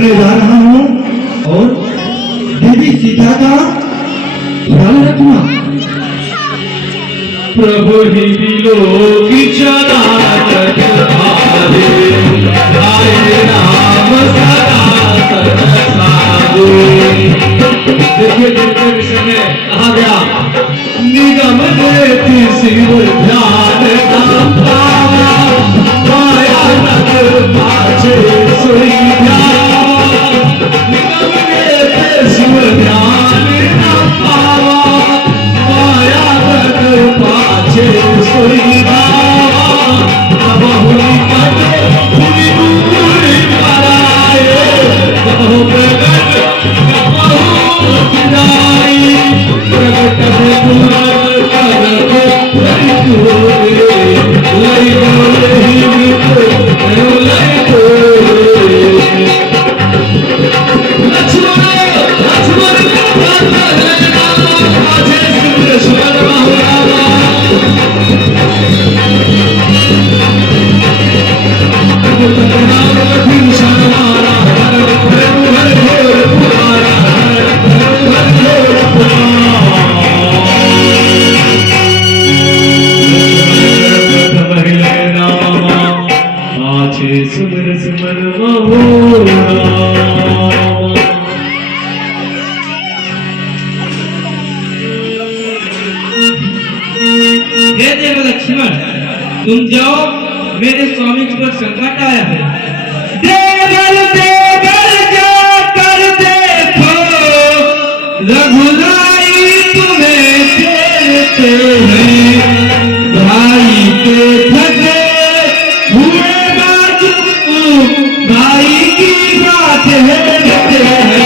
करने जा रहा हूँ और देवी सीता का ख्याल रखना। प्रभु ही विलोक चला आए राम सदा सरसावे। देखिए जिनके विषय में कहा गया, निगम देती शिव ध्यान नाम पावा, माया नगर पाछे सोई ध्यावा। निगम देती शिव ध्यान नाम पावा, माया नगर पाछे सोई ध्यावा। तब हुई कटे हुई दूरी पराए, तब हो प्रगट तुम जाओ, मेरे स्वामी के ऊपर संकट आया है। देवल देवल जाकर देखो, रघुराई तुम्हें देते हैं। भाई के थके हुए बाजू, भाई की बात है देते हैं।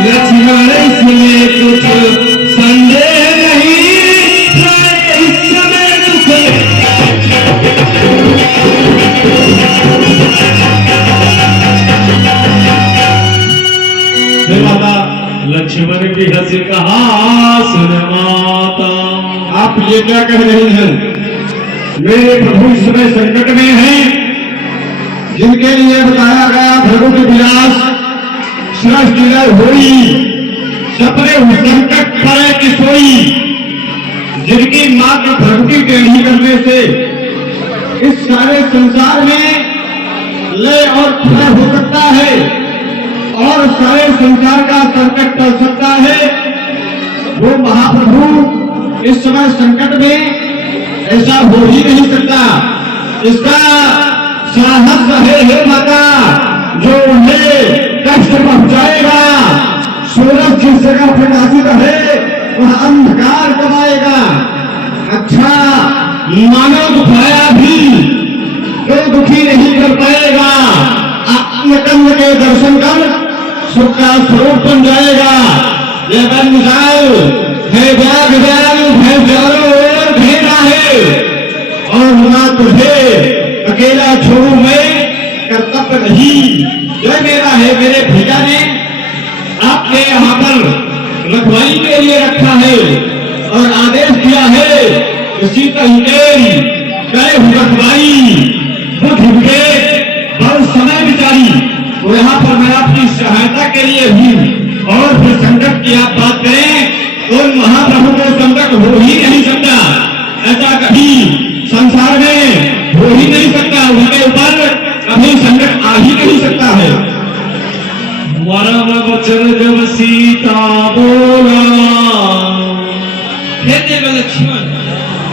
लक्ष्मण इसमें कुछ संदेह नहीं, इस समय दुख माता लक्ष्मण की हंसी कहा, सुन माता आप ये क्या कह रही हैं? मेरे प्रभु इस समय संकट में हैं, जिनके लिए बताया गया भृगु के विलास सृष्टि होई, सपने संकट पड़े की सोई। जिनकी मात्र भक्ति टेढ़ी करने से इस सारे संसार में लय और प्रलय हो सकता है और सारे संसार का संकट टल सकता है। वो महाप्रभु इस समय संकट में ऐसा हो ही नहीं सकता। इसका साहस रहे हे माता, जो उन्हें कष्ट पहुंचाएगा। सूरज जिस जगह प्रकाशित रहे वह अंधकार कमाएगा। अच्छा, मानव दुखाया भी तो दुखी नहीं कर पाएगा। आत्मकंद के दर्शन कर सुख का स्वरूप बन जाएगा। यह बन मिसाल है, व्याग व्याग है, चारों ओर घेरा है और ना तुझे अकेला छोड़ू मैं, कर्तव्य नहीं जो मेरा है। मेरे भैया ने आपके यहाँ पर रखवाली के लिए रखा है और आदेश दिया है, इसी तरीके करे रखवाली बुद्ध के बल समय विचारी। तो यहाँ पर मैं आपकी सहायता के लिए हूँ। और फिर संकट की आप बात करें तो महाप्रभु को संकट हो ही नहीं सकता। ऐसा कभी संसार में हो ही नहीं सकता। उनके ऊपर कभी संकट आ ही नहीं सकता है। मरण वचन जब सीता बोला, हे देव लक्ष्मण,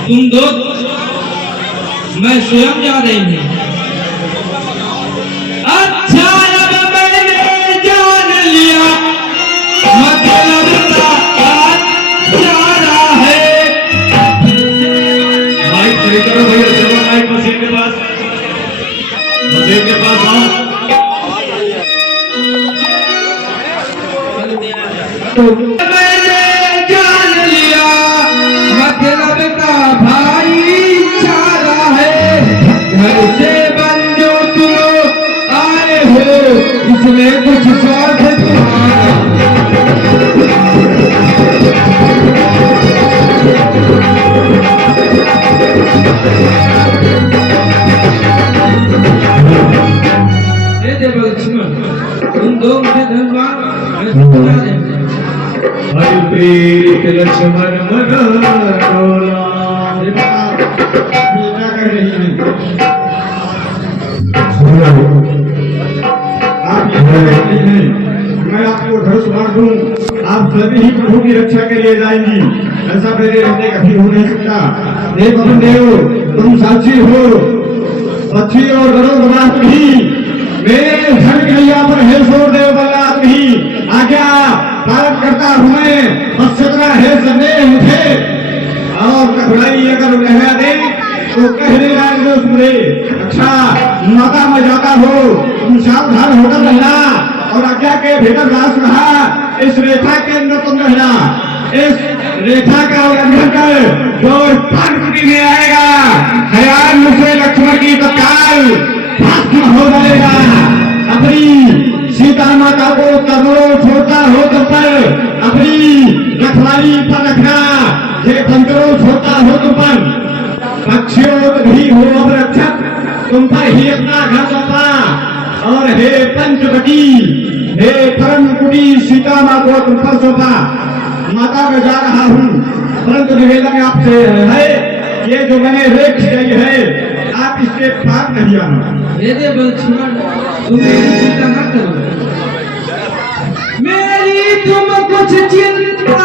तुम दो, मैं स्वयं जा रही हूँ। अच्छा, अब मैंने जान लिया मतलब प्यारा है। माइक सही करो भैया, चलो माइक मशीन के पास, मशीन के पास आओ। मैंने जान लिया मतलब का भाई चारा है। घर से हे देव लक्ष्मण, तुम दो मुझे धनवान मैं समझा दे। हरि प्रीत लक्ष्मण मन डोला। ये क्या कर रही हैं? आप ये कह रही हैं, मैं आपको धनुष बाण दूं, आप सभी ही प्रभु की रक्षा के लिए जाएंगी। ऐसा मेरे हृदय कभी हो नहीं सकता। हे पवन देव, तुम साक्षी हो, पक्षी और गरुड़ रात ही मेरे धन कन्हैया पर हे सोर देव बल्लात ही आज्ञा पालन करता हूं मैं। बस इतना है संदेह मुझे, और कठिनाई अगर लहरा दे तो कह देना मुझे। अच्छा माता में जाता हो, तुम सावधान होकर रहना, और आज्ञा के भीतर रास रहा। इस रेखा के अंदर तुम रहना, इस रेखा का उल्लंघन कर जो पानपुटी में आएगा, हयान मुझसे लक्ष्मण की तत्काल भस्म हो जाएगा। अपनी सीता माता को करोड़ों छोड़ता हो तुम पर, अपनी रखवाली पर रखना, ये पंचरों छोड़ता हो तुम पर। पक्षियों भी हो अब रक्षक, तुम पर ही अपना घर सौंपा। और हे पंचवटी, हे परम कुटी सीता माँ को तुम पर सौंपा। माता में जा रहा हूँ, परंतु निवेदन आपसे है, ये जो मैंने रेख गई है, आप इसके पार नहीं आना। हे देव लक्ष्मण, तुम मेरी चिंता न करो, मेरी तुम कुछ चिंता